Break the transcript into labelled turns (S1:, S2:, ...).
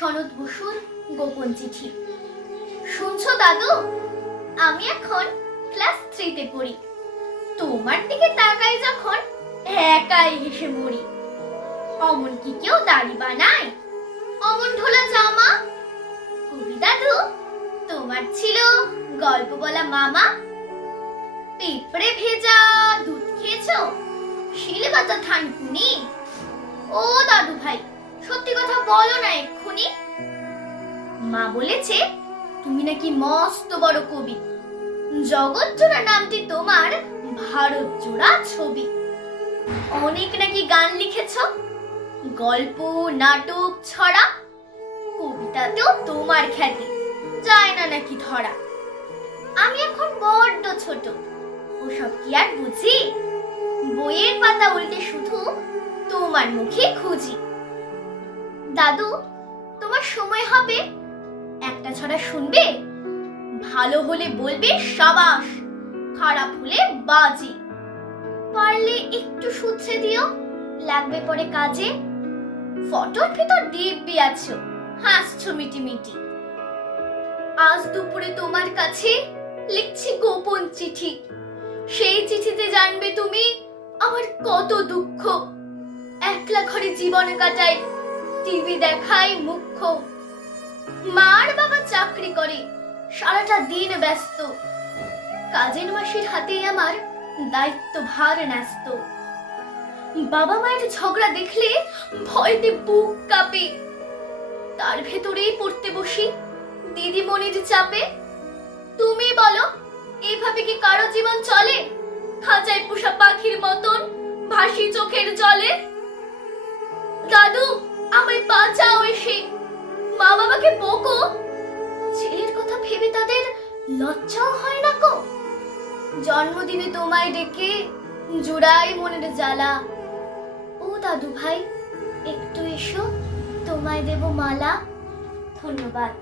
S1: সনদ বসুর গোপন চিঠি। শুনছো দাদু? আমি এখন ক্লাস থ্রিতে পড়ি। তোমার দিকে তাকাই যখন একাই হেসে মরি। অমন কি কেউ দাড়ি বানায়? অমন ঢোলা জামা? কবি দাদু, তোমার ছিল গল্প বলা মামা। পিঁপড়ে ভেজা দুধ খেয়েছো? শিলে শিলবাতা থানকুনি? ও দাদু ভাই সত্যি কথা বলো না এক্ষুনি। মা বলেছে, তুমি নাকি মস্ত বড় কবি। জগৎ জোড়া নামটি তোমার ভারত জোড়া ছবি। অনেক নাকি গান লিখেছ, গল্প, নাটক ছড়া, কবিতাতেও তোমার খ্যাতি, যায় না নাকি ধরা। আমি এখন বড্ড ছোট, ওসব কি আর বুঝি? বইয়ের পাতা উল্টে শুধু তোমার মুখে খুঁজি। দাদু, তোমার সময় হবে। একটা ছড়া শুনবে? ভালো হলে বলবে সাবাস, খারাপ হলে বাজি। পারলে একটু শুধরে দিও, লাগবে পরে কাজে। ফটোর ভিতর দিব্যি আছো, হাসছো মিটি মিটি আজ দুপুরে তোমার কাছে লিখছি গোপন চিঠি। সেই চিঠিতে জানবে তুমি আমার কত দুঃখ। একলা ঘরে জীবন কাটাই টিভি দেখাই মুখ্য। মার বাবা চাকরি করে। সারাটা দিন ব্যস্ত। কাজের মাসির হাতেই আমার দায়িত্ব ভার ন্যস্ত। বাবা মায়ের ঝগড়া দেখলে ভয়তে বুক কাঁপে। তার ভেতরেই পড়তে বসি, দিদিমণির চাপে। তুমি বলো এইভাবে কি কারও জীবন চলে? খাঁচায় পোষা পাখির মতন ভাসি চোখের জলে। বাবাকে বকো। ছেলের কথা ভেবে তাদের লজ্জাও হয় না কো। জন্মদিনে তোমায় ডেকে জুড়াই মনের জ্বালা। ও দাদু ভাই একটু এসো, তোমায় দেব মালা। ধন্যবাদ।